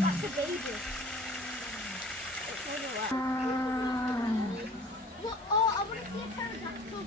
That's a baby. What? Oh, I want to see a pterodactyl.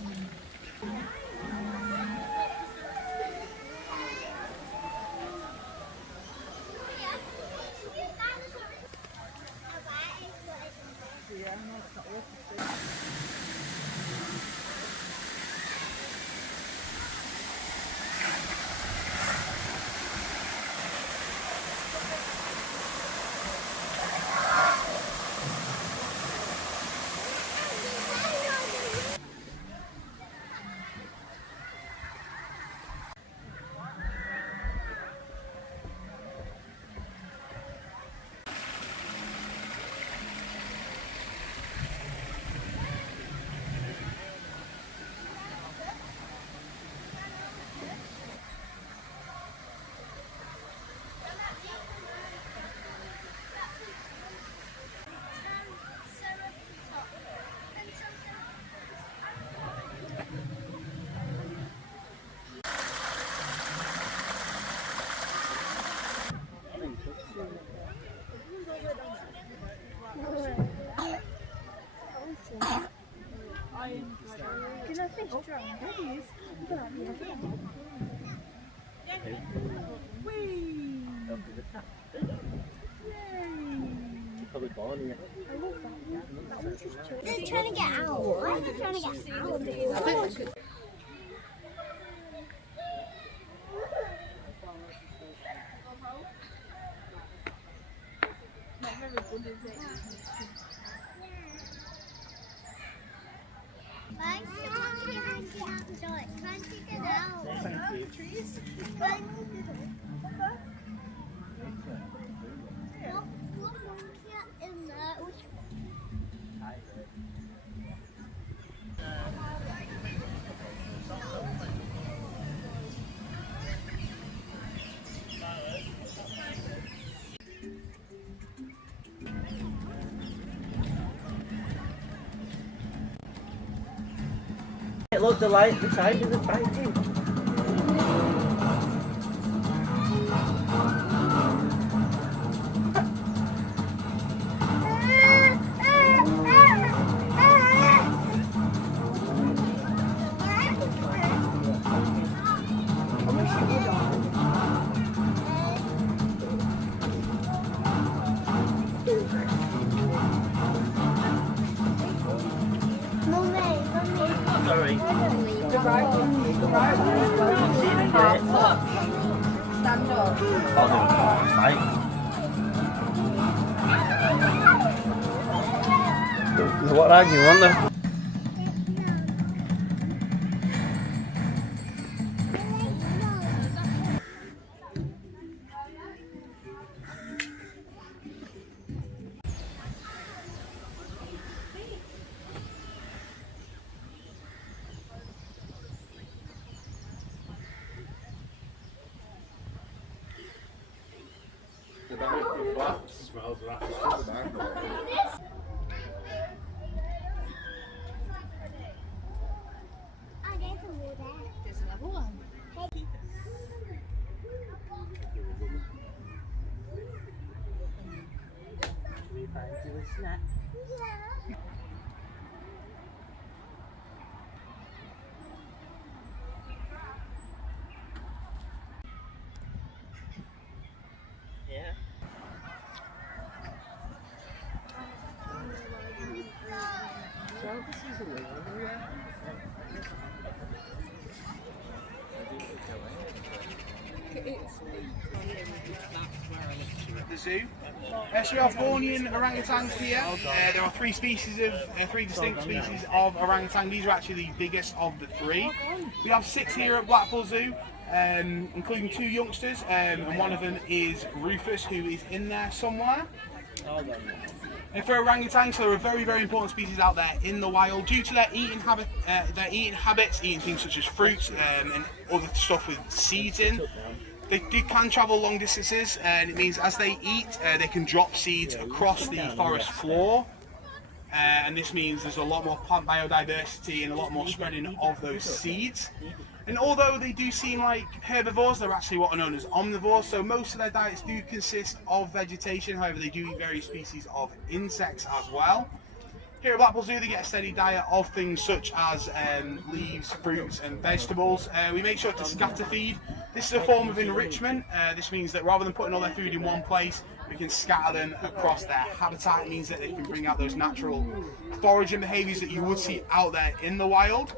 Did I fish drown? Probably born here. They're trying to get out. Why are they trying to get out? Not very good, is it? Why can't you get out the door? Can't you get out? Thank you. Trees? Can't you get out? What monkey in there? Look, the light, the side of the fighting. Sorry. The right one. Stand up. Fight. What are you on there? Smells of apple. There's another one. Yeah. So this is a little area. The zoo. So we have Bornean orangutans here. There are three distinct species of orangutan. These are actually the biggest of the three. We have 6 here at Blackpool Zoo, including 2 youngsters, and one of them is Rufus, who is in there somewhere. And for orangutans, they're a very, very important species out there in the wild due to their eating habits, eating things such as fruits and other stuff with seeds in. They can travel long distances, and it means as they eat, they can drop seeds across the forest floor. and this means there's a lot more plant biodiversity and a lot more spreading of those seeds. And although they do seem like herbivores, they're actually what are known as omnivores, so most of their diets do consist of vegetation. However, they do eat various species of insects as well. Here at Blackpool Zoo, they get a steady diet of things such as leaves, fruits and vegetables. We make sure to scatter feed. This is a form of enrichment. This means that rather than putting all their food in one place, we can scatter them across their habitat. It means that they can bring out those natural foraging behaviours that you would see out there in the wild.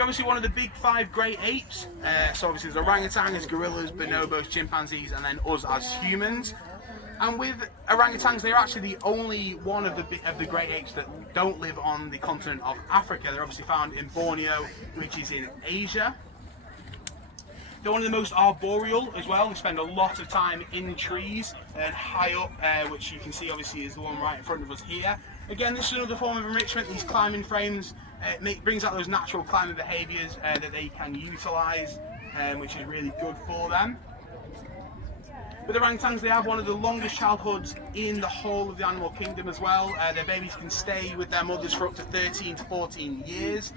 Obviously one of the big 5 great apes, so obviously there's orangutans, gorillas, bonobos, chimpanzees and then us as humans. And with orangutans, they're actually the only one of the great apes that don't live on the continent of Africa. They're obviously found in Borneo, which is in Asia. They're one of the most arboreal as well. They spend a lot of time in trees and high up, which you can see obviously is the one right in front of us here. Again, this is another form of enrichment. These climbing frames brings out those natural climbing behaviours that they can utilise, which is really good for them. With orangutans, they have one of the longest childhoods in the whole of the animal kingdom as well. Their babies can stay with their mothers for up to 13 to 14 years,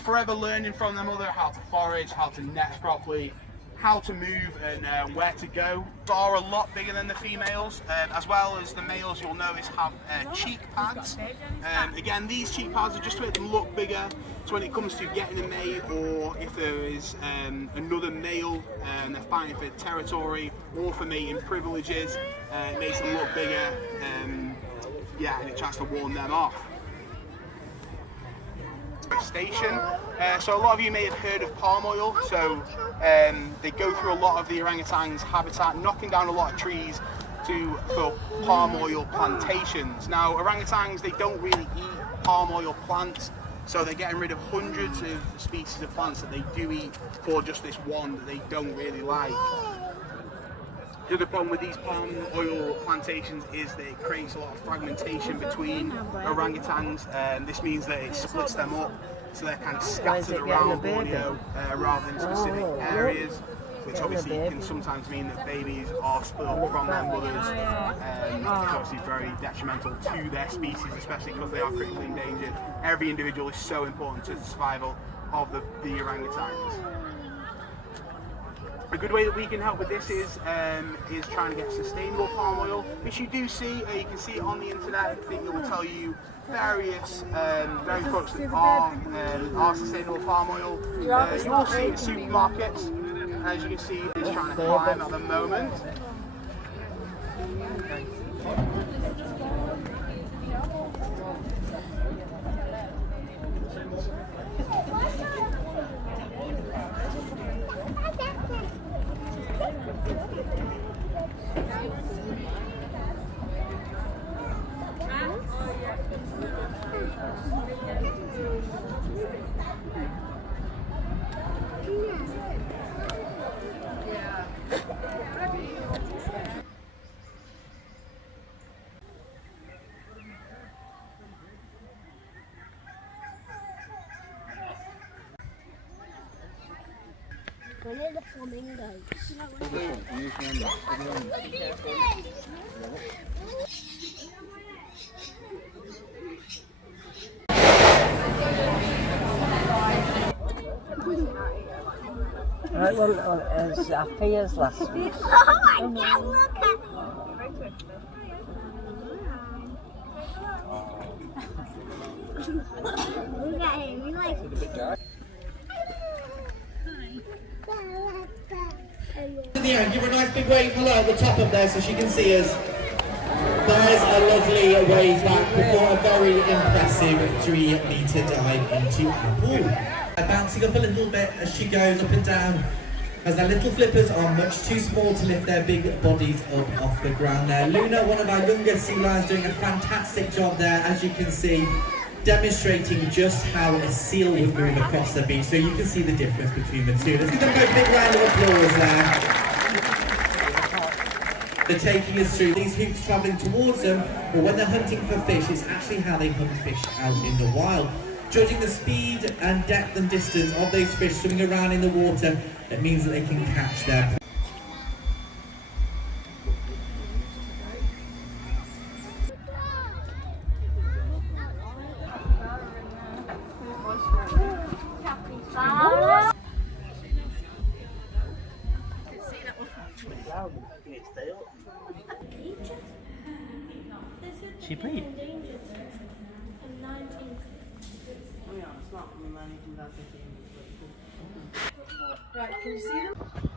forever learning from their mother how to forage, how to nest properly, how to move and where to go. They are a lot bigger than the females, as well as the males you'll notice have cheek pads. Again, these cheek pads are just to make them look bigger, so when it comes to getting a mate, or if there is another male and they're fighting for territory or for mating privileges, it makes them look bigger, yeah, and it tries to warn them off. Station. So a lot of you may have heard of palm oil. So they go through a lot of the orangutan's habitat, knocking down a lot of trees for palm oil plantations. Now orangutans, they don't really eat palm oil plants, so they're getting rid of hundreds of species of plants that they do eat for just this one that they don't really like. The other problem with these palm oil plantations is that it creates a lot of fragmentation between orangutans, and this means that it splits them up, so they're kind of scattered around Borneo rather than specific areas, which obviously can sometimes mean that babies are split up from their mothers, which is obviously very detrimental to their species, especially because they are critically endangered. Every individual is so important to the survival of the orangutans. A good way that we can help with this is trying to get sustainable palm oil, which you do see. You can see it on the internet. I think it will tell you various products that are sustainable palm oil. You will see it in supermarkets. As you can see, it's trying to climb at the moment. One of the flamingos. Right, well, as happy as last week. Oh my God, look at Look at him, he likes In the end, give her a nice big wave hello at the top up there so she can see us. There's a lovely wave back before a very impressive 3-metre dive into our pool. Bouncing up a little bit as she goes up and down, as their little flippers are much too small to lift their big bodies up off the ground there. Luna, one of our younger sea lions, doing a fantastic job there, as you can see, demonstrating just how a seal would move across the beach, so you can see the difference between the two. Let's give them a big round of applause there. They're taking us through these hoops travelling towards them, but when they're hunting for fish, it's actually how they hunt fish out in the wild. Judging the speed and depth and distance of those fish swimming around in the water, it means that they can catch their prey. She breed? Endangered in 19. Oh yeah, it's not from anything that they Right, can you see them?